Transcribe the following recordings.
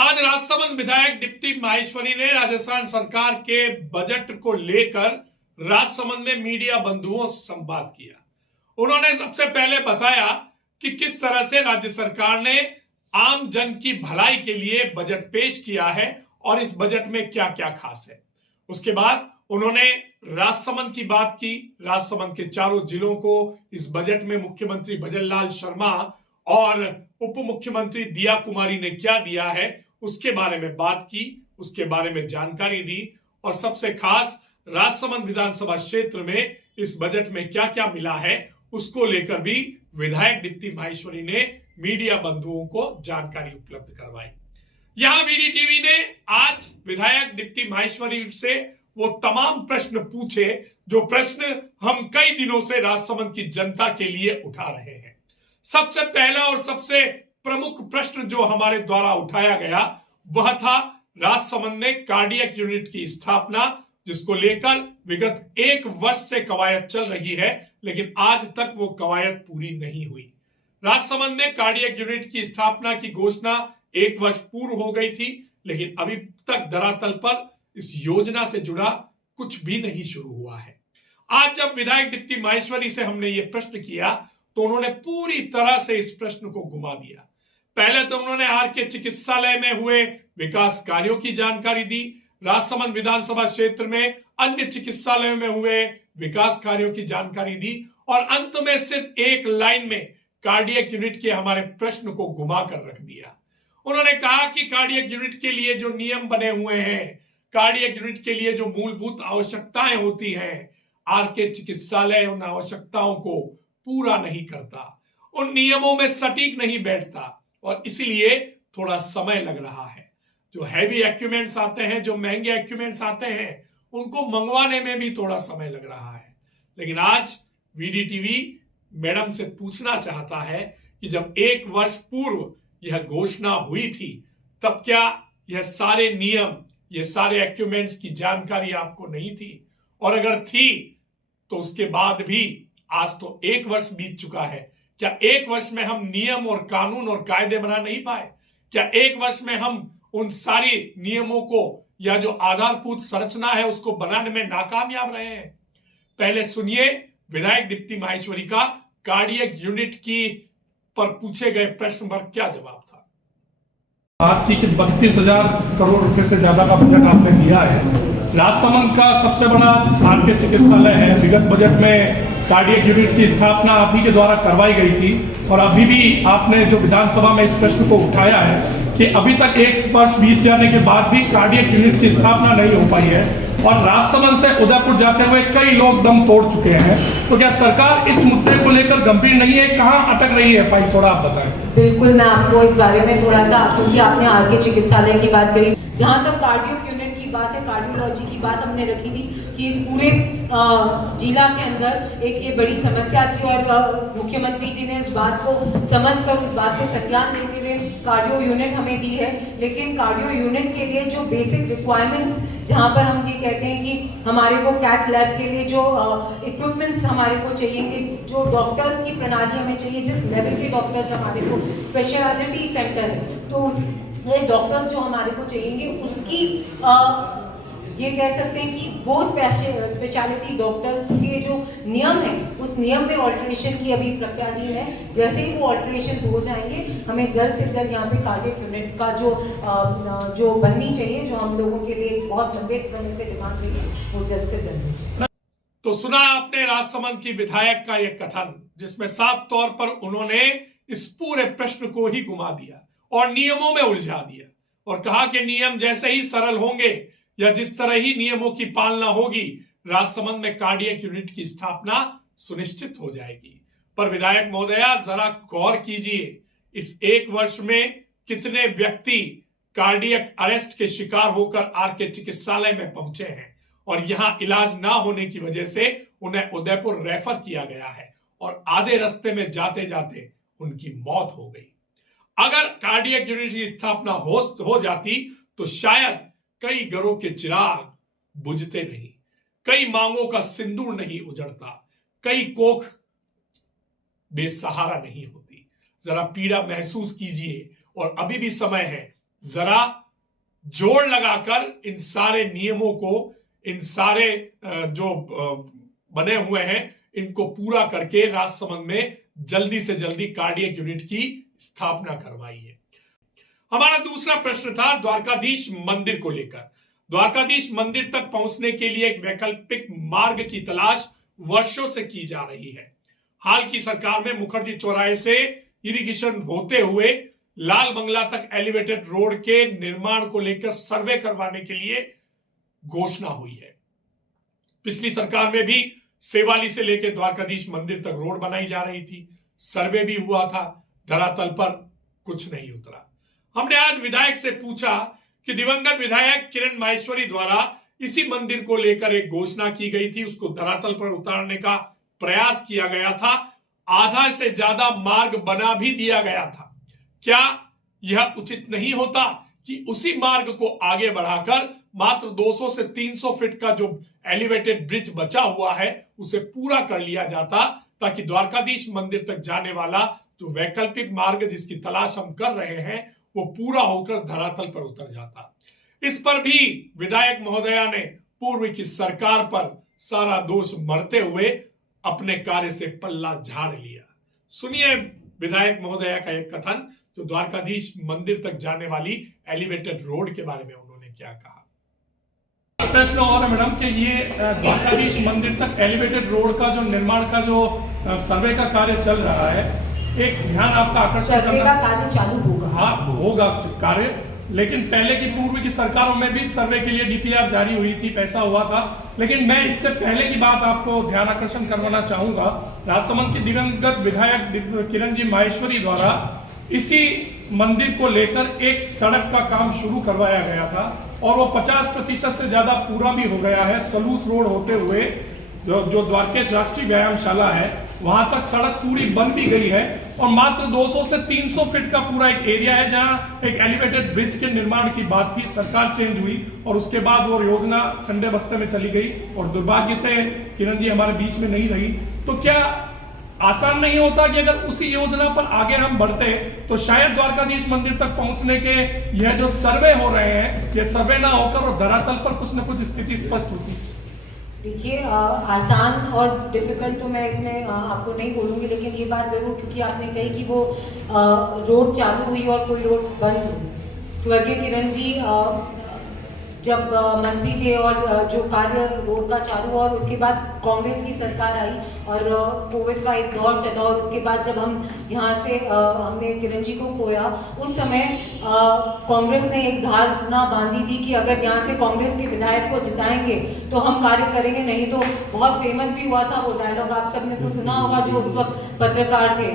आज राजसमंद विधायक दीप्ति माहेश्वरी ने राजस्थान सरकार के बजट को लेकर राजसमंद में मीडिया बंधुओं से संवाद किया। उन्होंने सबसे पहले बताया कि किस तरह से राज्य सरकार ने आम जन की भलाई के लिए बजट पेश किया है और इस बजट में क्या क्या खास है। उसके बाद उन्होंने राजसमंद की बात की। राजसमंद के चारों जिलों को इस बजट में मुख्यमंत्री भजनलाल शर्मा और उप मुख्यमंत्री दिया कुमारी ने क्या दिया है उसके बारे में बात की, उसके बारे में जानकारी दी और सबसे खास राजसमंद विधानसभा क्षेत्र में इस बजट में क्या क्या मिला है उसको लेकर भी विधायक दीप्ति माहेश्वरी ने मीडिया बंधुओं को जानकारी उपलब्ध करवाई। यहां वीडीटीवी ने आज विधायक दीप्ति माहेश्वरी से वो तमाम प्रश्न पूछे जो प्रश्न हम कई दिनों से राजसमंद की जनता के लिए उठा रहे हैं। सबसे पहला और सबसे प्रमुख प्रश्न जो हमारे द्वारा उठाया गया वह था राजसमंद में कार्डियक यूनिट की स्थापना, जिसको लेकर विगत 1 वर्ष से कवायद चल रही है, लेकिन आज तक वो कवायद पूरी नहीं हुई। राजसमंद में कार्डियक यूनिट की स्थापना की घोषणा 1 वर्ष पूर्व हो गई थी, लेकिन अभी तक धरातल पर इस योजना से जुड़ा कुछ भी नहीं शुरू हुआ है। आज जब विधायक दीप्ति माहेश्वरी से हमने ये प्रश्न किया तो उन्होंने पूरी तरह से इस प्रश्न को घुमा दिया। पहले तो उन्होंने आरके चिकित्सालय में हुए विकास कार्यों की जानकारी दी, राजसमंद विधानसभा क्षेत्र में अन्य चिकित्सालयों में हुए विकास कार्यों की जानकारी दी और अंत में सिर्फ एक लाइन में कार्डियक यूनिट के हमारे प्रश्न को घुमा कर रख दिया। उन्होंने कहा कि कार्डियक यूनिट के लिए जो नियम बने हुए हैं, कार्डियक यूनिट के लिए जो मूलभूत आवश्यकताएं होती हैं, आरके चिकित्सालय उन आवश्यकताओं को पूरा नहीं करता, उन नियमों में सटीक नहीं बैठता और इसलिए थोड़ा समय लग रहा है। जो हैवी इक्विपमेंट्स आते हैं, जो महंगे इक्विपमेंट्स आते हैं, उनको मंगवाने में भी थोड़ा समय लग रहा है। लेकिन आज वीडीटीवी मैडम से पूछना चाहता है कि जब 1 वर्ष पूर्व यह घोषणा हुई थी तब क्या यह सारे नियम, ये सारे इक्विपमेंट्स की जानकारी आपको नहीं थी? और अगर थी तो उसके बाद भी आज तो 1 वर्ष बीत चुका है, क्या 1 वर्ष में हम नियम और कानून और कायदे बना नहीं पाए? क्या 1 वर्ष में हम उन सारी नियमों को या जो आधारभूत संरचना है उसको बनाने में नाकामयाब रहे हैं? पहले सुनिए विधायक दीप्ति माहेश्वरी का कार्डियक यूनिट की पर पूछे गए प्रश्न पर क्या जवाब था। बात की कि 32,000 करोड़ रुपए से ज्यादा का बजट आपने दिया है। राजसमंद का सबसे बड़ा आरके चिकित्सालय है। विगत बजट में कार्डियक यूनिट की स्थापना आप ही के द्वारा करवाई गई थी और अभी भी आपने जो विधानसभा में इस प्रश्न को उठाया है कि अभी तक 1 वर्ष बीत जाने के बाद भी कार्डियक यूनिट की स्थापना नहीं हो पाई है और राजसमंद से उदयपुर जाते हुए कई लोग दम तोड़ चुके हैं। तो क्या सरकार इस मुद्दे को लेकर गंभीर नहीं है? कहाँ अटक रही है फाइल, थोड़ा आप बताएं। बिल्कुल, मैं आपको इस बारे में थोड़ा सा, क्योंकि आपने आरके चिकित्सालय की बात करी, जहां तक कार्डियक यूनिट की बात है, कार्डियोलॉजी की बात हमने रखी थी कि इस पूरे जिला के अंदर एक ये बड़ी समस्या थी और मुख्यमंत्री जी ने इस बात को समझकर, उस बात पे संज्ञान लेते हुए कार्डियो यूनिट हमें दी है। लेकिन कार्डियो यूनिट के लिए जो बेसिक रिक्वायरमेंट्स, जहाँ पर हम ये कहते हैं कि हमारे को कैथ लैब के लिए जो इक्विपमेंट्स हमारे को चाहिए, जो डॉक्टर्स की प्रणाली हमें चाहिए, जिस लेवल के डॉक्टर्स हमारे को, स्पेशलिटी सेंटर है, तो ये डॉक्टर्स जो हमारे को चाहिए उसकी ये कह सकते हैं कि वो स्पेशलिटी डॉक्टर्स के जो नियम है उस नियम में ऑल्टरेशन की अभी प्रक्रियाधीन है। जैसे ही वो ऑल्टरेशन हो जाएंगे, हमें जल्द से जल्द यहाँ पे कार्डियक यूनिट का जो बननी चाहिए, जो हम लोगों के लिए बहुत लंबे समय से डिमांड रही है, वो जल्द से जल्द चाहिए। तो सुना आपने राजसमंद की विधायक का यह कथन, जिसमें साफ तौर पर उन्होंने इस पूरे प्रश्न को ही घुमा दिया और नियमों में उलझा दिया और कहा कि नियम जैसे ही सरल होंगे या जिस तरह ही नियमों की पालना होगी, राजसमंद में कार्डियक यूनिट की स्थापना सुनिश्चित हो जाएगी। पर विधायक महोदया, जरा गौर कीजिए, इस 1 वर्ष में कितने व्यक्ति कार्डियक अरेस्ट के शिकार होकर आरके चिकित्सालय में पहुंचे हैं और यहां इलाज ना होने की वजह से उन्हें उदयपुर रेफर किया गया है और आधे रास्ते में जाते जाते उनकी मौत हो गई। अगर कार्डियक यूनिट की स्थापना हो जाती तो शायद कई घरों के चिराग बुझते नहीं, कई मांगों का सिंदूर नहीं उजड़ता, कई कोख बेसहारा नहीं होती। जरा पीड़ा महसूस कीजिए और अभी भी समय है जरा जोड़ लगाकर इन सारे नियमों को, इन सारे जो बने हुए हैं, इनको पूरा करके राजसमंद में जल्दी से जल्दी कार्डियक यूनिट की स्थापना करवाई है। हमारा दूसरा प्रश्न था द्वारकाधीश मंदिर को लेकर। द्वारकाधीश मंदिर तक पहुंचने के लिए एक वैकल्पिक मार्ग की तलाश वर्षों से की जा रही है। हाल की सरकार में मुखर्जी चौराहे से इरिगेशन होते हुए लाल बंगला तक एलिवेटेड रोड के निर्माण को लेकर सर्वे करवाने के लिए घोषणा हुई है। पिछली सरकार में भी सेवाली से लेकर द्वारकाधीश मंदिर तक रोड बनाई जा रही थी, सर्वे भी हुआ था, धरातल पर कुछ नहीं उतरा। हमने आज विधायक से पूछा कि दिवंगत विधायक किरण माहेश्वरी द्वारा इसी मंदिर को लेकर एक घोषणा की गई थी, उसको धरातल पर उतारने का प्रयास किया गया था, आधा से ज्यादा मार्ग बना भी दिया गया था। क्या यह उचित नहीं होता कि उसी मार्ग को आगे बढ़ाकर मात्र 200 से 300 फीट का जो एलिवेटेड ब्रिज बचा हुआ है उसे पूरा कर लिया जाता, ताकि द्वारकाधीश मंदिर तक जाने वाला जो वैकल्पिक मार्ग जिसकी तलाश हम कर रहे हैं वो पूरा होकर धरातल पर उतर जाता। इस पर भी विधायक महोदया ने पूर्व की सरकार पर सारा दोष मरते हुए अपने कार्य से पल्ला झाड़ लिया। सुनिए विधायक महोदया का एक कथन, जो द्वारकाधीश मंदिर तक जाने वाली एलिवेटेड रोड के बारे में उन्होंने क्या कहा। प्रश्न और है मैडम कि ये द्वारकाधीश मंदिर तक एलिवेटेड रोड का जो निर्माण का जो सर्वे का कार्य चल रहा है, एक ध्यान आपका आकर्षित सर्वे का कार्य चालू होगा। हाँ होगा कार्य, लेकिन पहले की पूर्व की सरकारों में भी सर्वे के लिए डीपीआर जारी हुई थी, पैसा हुआ था। लेकिन मैं इससे पहले की बात आपको ध्यान आकर्षण करवाना चाहूंगा। राजसमंद की दिवंगत विधायक किरण जी माहेश्वरी द्वारा इसी मंदिर को लेकर एक सड़क का काम शुरू करवाया गया था और वो 50% से ज्यादा पूरा भी हो गया है। सलूस रोड होते हुए जो द्वारकेश राष्ट्रीय व्यायामशाला है वहां तक सड़क पूरी बन भी गई है और मात्र 200 से 300 फीट का पूरा एक एरिया है जहां एक एलिवेटेड ब्रिज के निर्माण की बात थी। सरकार चेंज हुई और उसके बाद वो योजना कंडे बस्ते में चली गई और दुर्भाग्य से किरण जी हमारे बीच में नहीं रही। तो क्या आसान नहीं होता कि अगर उसी योजना पर आगे हम बढ़ते तो शायद द्वारकाधीश मंदिर तक पहुंचने के यह जो सर्वे हो रहे हैं ये सर्वे ना होकर और धरातल पर कुछ न कुछ स्थिति स्पष्ट होती। देखिए आसान और डिफिकल्ट तो मैं इसमें आपको नहीं बोलूँगी, लेकिन ये बात ज़रूर, क्योंकि आपने कही कि वो रोड चालू हुई और कोई रोड बंद हुई। स्वर्गीय किरण जी जब मंत्री थे और जो कार्य रोड का चालू हुआ और उसके बाद कांग्रेस की सरकार आई और कोविड का एक दौर चला और उसके बाद जब हम यहाँ से हमने किरण जी को खोया, उस समय कांग्रेस ने एक धारणा बांधी थी कि अगर यहाँ से कांग्रेस के विधायक को जिताएंगे तो हम कार्य करेंगे, नहीं तो बहुत फेमस भी हुआ था वो डायलॉग, आप सबने तो सुना होगा, जो उस वक्त पत्रकार थे,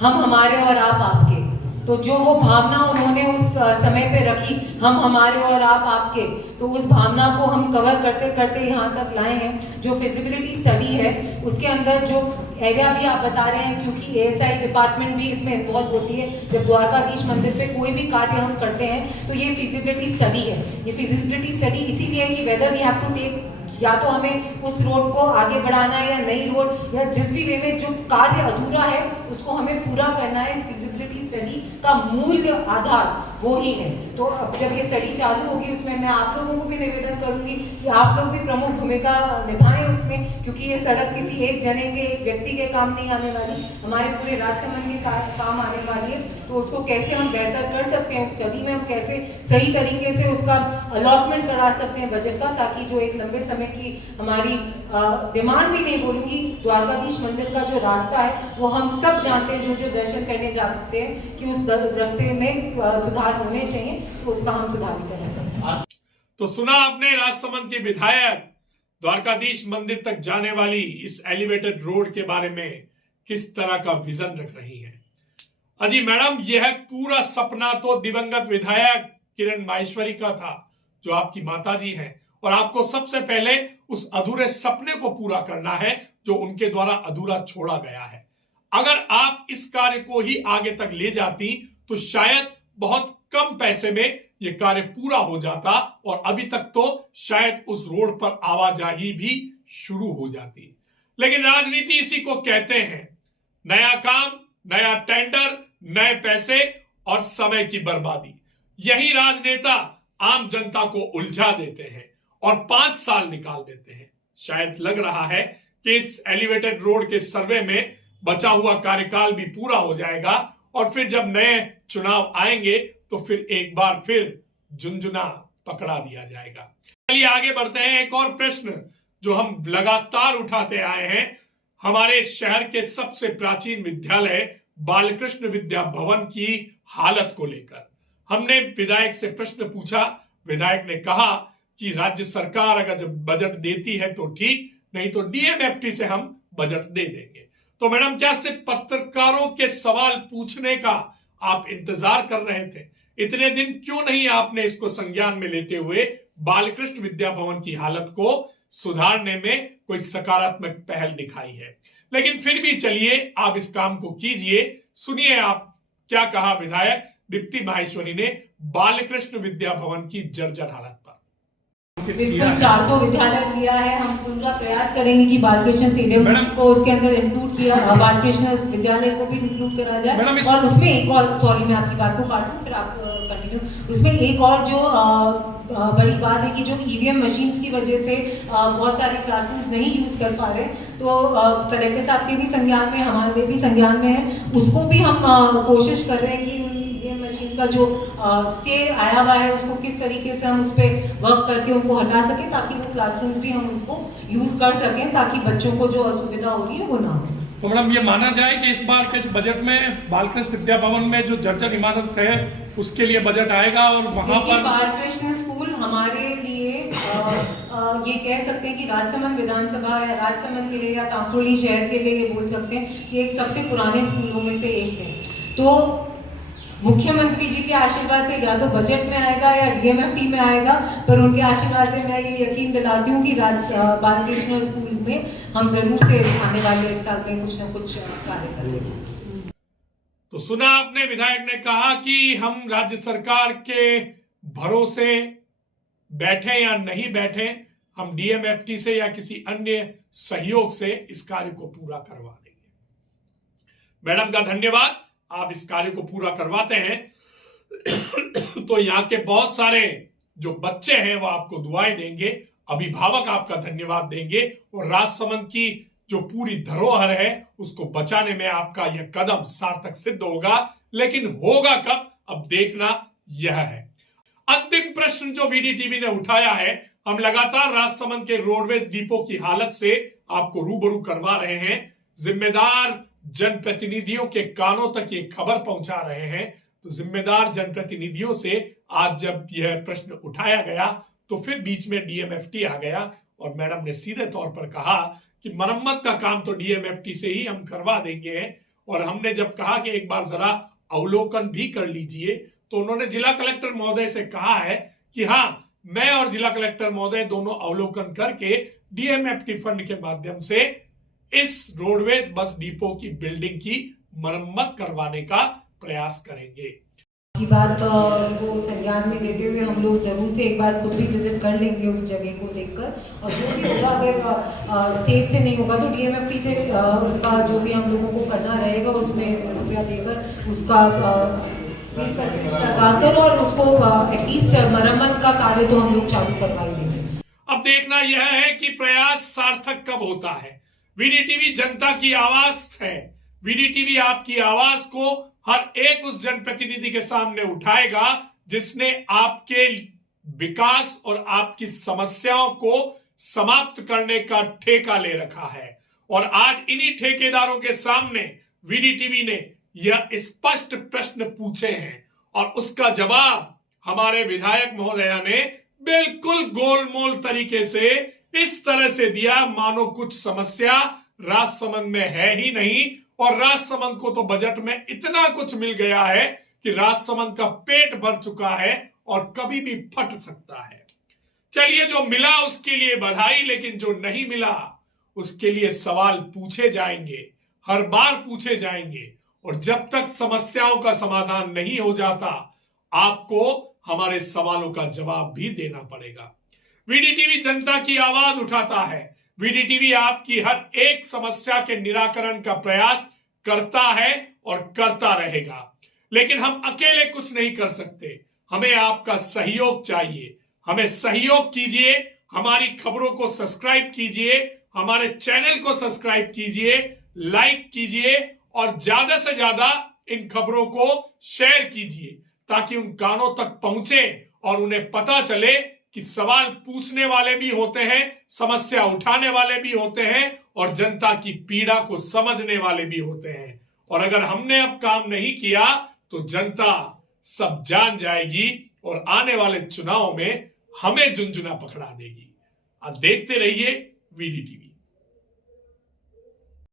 हम हमारे और आप आपके। तो जो वो भावना उन्होंने उस समय पे रखी, हम हमारे और आप आपके, तो उस भावना को हम कवर करते करते यहाँ तक लाए हैं। जो फिजिबिलिटी स्टडी है उसके अंदर जो एरिया भी आप बता रहे हैं, क्योंकि एएसआई डिपार्टमेंट भी इसमें इन्वॉल्व होती है। जब द्वारकाधीश मंदिर पे कोई भी कार्य हम करते हैं तो ये फिजिबिलिटी स्टडी है। ये फिजिबिलिटी स्टडी इसीलिए है कि whether we have to take, या तो हमें उस रोड को आगे बढ़ाना है या नई रोड या जिस भी वे में जो कार्य अधूरा है उसको हमें पूरा करना है। इस फिजिबिलिटी स्टडी का मूल्य आधार वो ही है। तो अब जब ये स्टडी चालू होगी उसमें मैं आप लोगों को भी निवेदन करूंगी कि आप लोग भी प्रमुख भूमिका निभाएं उसमें, क्योंकि ये सड़क किसी एक जने के, एक व्यक्ति के काम नहीं आने वाली, हमारे पूरे राजसमंद के काम आने वाली है। तो उसको कैसे हम बेहतर कर सकते हैं, उस स्टडी में हम कैसे सही तरीके से उसका अलॉटमेंट करा सकते हैं बजट का, ताकि जो एक लंबे समय की हमारी डिमांड भी नहीं बोलूँगी, द्वारकाधीश मंदिर का जो रास्ता है वो हम सब जानते हैं, जो दर्शन करने जाते हैं, कि उस रास्ते में सुधार होने चाहिए, तो उसका हम सुधार करें। तो सुना आपने राजसमंद के विधायक द्वारकाधीश मंदिर तक जाने वाली इस एलिवेटेड रोड के बारे में किस तरह का विजन रख रही हैं। अजी मैडम, यह पूरा सपना तो दिवंगत विधायक किरण माहेश्वरी का था, जो आपकी माताजी हैं, और आपको सबसे पहले उस अधूरे सपने को पूरा करना है जो उनके द्वारा अधूरा छोड़ा गया है। अगर आप इस कार्य को ही आगे तक ले जाती तो शायद बहुत कम पैसे में यह कार्य पूरा हो जाता और अभी तक तो शायद उस रोड पर आवाजाही भी शुरू हो जाती। लेकिन राजनीति इसी को कहते हैं, नया काम, नया टेंडर, नए पैसे और समय की बर्बादी। यही राजनेता आम जनता को उलझा देते हैं और 5 साल निकाल देते हैं। शायद लग रहा है कि इस एलिवेटेड रोड के सर्वे में बचा हुआ कार्यकाल भी पूरा हो जाएगा और फिर जब नए चुनाव आएंगे तो फिर एक बार फिर झुनझुना पकड़ा दिया जाएगा। चलिए आगे बढ़ते हैं। एक और प्रश्न जो हम लगातार उठाते आए हैं, हमारे शहर के सबसे प्राचीन विद्यालय बालकृष्ण विद्या भवन की हालत को लेकर हमने विधायक से प्रश्न पूछा। विधायक ने कहा कि राज्य सरकार अगर जब बजट देती है तो ठीक, नहीं तो डीएमएफटी से हम बजट दे देंगे। तो मैडम, क्या सिर्फ पत्रकारों के सवाल पूछने का आप इंतजार कर रहे थे? इतने दिन क्यों नहीं आपने इसको संज्ञान में लेते हुए बालकृष्ण विद्या भवन की हालत को सुधारने में कोई सकारात्मक पहल दिखाई है? लेकिन फिर भी चलिए, आप इस काम को कीजिए। सुनिए आप क्या कहा विधायक दीप्ति माहेश्वरी ने बालकृष्ण विद्या भवन की जर्जर हालत पर। बिल्कुल 400 विद्यालय लिया है। हम पूरा प्रयास करेंगे कि बालकृष्ण स्टेडियम को उसके अंदर इंक्लूड किया, बालकृष्ण विद्यालय को भी इंक्लूड करा जाए। और उसमें एक और, सॉरी मैं आपकी बात को काटूं, फिर आप कंटिन्यू। उसमें एक और जो बड़ी बात है कि जो ईवीएम मशीन्स की वजह से बहुत सारे क्लासरूम्स नहीं यूज कर पा रहे, तो कलेक्टर साहब के भी संज्ञान में, हमारे भी संज्ञान में है। उसको भी हम कोशिश कर रहे हैं कि ईवीएम मशीन्स का जो स्टे आया हुआ है उसको किस तरीके से हम उस पर वर्क करके उनको हटा सकें, ताकि वो क्लासरूम भी हम उनको यूज कर सकें, ताकि बच्चों को जो असुविधा हो रही है वो ना हो। तो मैडम, ये माना जाए कि इस बार के जो बजट में बालकृष्ण विद्या भवन में जो जर्जर इमारत है उसके लिए बजट आएगा और वहां पर बालकृष्ण स्कूल हमारे लिए ये कह सकते हैं कि राजसमंद विधानसभा या राजसमंद के लिए या कांकोली शहर के लिए ये बोल सकते हैं कि एक सबसे पुराने स्कूलों में से एक है। तो मुख्यमंत्री जी के आशीर्वाद से या तो बजट में आएगा या डीएमएफटी में आएगा, पर उनके आशीर्वाद से मैं ये यकीन दिलाती हूँ कि बालकृष्ण स्कूल में हम जरूर से आने वाले एक साल में कुछ न कुछ कार्य करेंगे। तो सुना आपने, विधायक ने कहा कि हम राज्य सरकार के भरोसे बैठे या नहीं बैठे, हम डीएमएफटी से या किसी अन्य सहयोग से इस कार्य को पूरा करवा देंगे। मैडम का धन्यवाद, आप इस कार्य को पूरा करवाते हैं तो यहाँ के बहुत सारे जो बच्चे हैं वो आपको दुआएं देंगे, अभिभावक आपका धन्यवाद देंगे और राजसमंद की जो पूरी धरोहर है उसको बचाने में आपका यह कदम सार्थक सिद्ध होगा। लेकिन होगा कब, अब देखना यह है। अंतिम प्रश्न जो वीडीटीवी ने उठाया है, हम लगातार राजसमंद के रोडवेज डिपो की हालत से आपको रूबरू करवा रहे हैं। जिम्मेदार जनप्रतिनिधियों के कानों तक ये खबर पहुंचा रहे हैं। तो जिम्मेदार जनप्रतिनिधियों से आज जब यह प्रश्न उठाया गया तो फिर बीच में डीएमएफटी आ गया और मैडम ने सीधे तौर पर कहा कि मरम्मत का काम तो डीएमएफटी से ही हम करवा देंगे। और हमने जब कहा कि एक बार जरा अवलोकन भी कर लीजिए, तो उन्होंने जिला कलेक्टर महोदय से कहा है कि हाँ, मैं और जिला कलेक्टर महोदय दोनों अवलोकन करके डीएमएफटी फंड के माध्यम से इस रोडवेज बस डिपो की बिल्डिंग की मरम्मत करवाने का प्रयास करेंगे। की बात को संज्ञान में लेते हुए हम लोग जरूर से एक बार खुद भी विजिट कर लेंगे उस जगह को देखकर, और जो भी होगा, अगर स्टेट से नहीं होगा तो डीएमएफटी से उसका जो भी हम लोगों को करना रहेगा उसमें रुपया देकर उसका लगाकर और उसको एटलीस्ट मरम्मत का कार्य तो हम लोग चालू करवा ही देंगे। अब देखना यह है कि प्रयास सार्थक कब होता है। वीडीटीवी जनता की आवाज है। वीडीटीवी आपकी आवाज को हर एक उस जनप्रतिनिधि के सामने उठाएगा जिसने आपके विकास और आपकी समस्याओं को समाप्त करने का ठेका ले रखा है। और आज इन्हीं ठेकेदारों के सामने वीडीटीवी ने यह स्पष्ट प्रश्न पूछे हैं और उसका जवाब हमारे विधायक महोदया ने बिल्कुल गोलमोल तरीके से इस तरह से दिया मानो कुछ समस्या राजसमंद में है ही नहीं। और राजसमंद को तो बजट में इतना कुछ मिल गया है कि राजसमंद का पेट भर चुका है और कभी भी फट सकता है। चलिए, जो मिला उसके लिए बधाई, लेकिन जो नहीं मिला उसके लिए सवाल पूछे जाएंगे, हर बार पूछे जाएंगे। और जब तक समस्याओं का समाधान नहीं हो जाता, आपको हमारे सवालों का जवाब भी देना पड़ेगा। वीडीटीवी जनता की आवाज उठाता है। वीडीटीवी आपकी हर एक समस्या के निराकरण का प्रयास करता है और करता रहेगा। लेकिन हम अकेले कुछ नहीं कर सकते। हमें आपका सहयोग चाहिए। हमें सहयोग कीजिए, हमारी खबरों को सब्सक्राइब कीजिए, हमारे चैनल को सब्सक्राइब कीजिए, लाइक कीजिए और ज्यादा से ज्यादा इन खबरों को शेयर कीजिए ताकि उन कानों तक पहुंचे और उन्हें पता चले कि सवाल पूछने वाले भी होते हैं, समस्या उठाने वाले भी होते हैं और जनता की पीड़ा को समझने वाले भी होते हैं। और अगर हमने अब काम नहीं किया तो जनता सब जान जाएगी और आने वाले चुनाव में हमें झुनझुना पकड़ा देगी। आप देखते रहिए वीडी टीवी।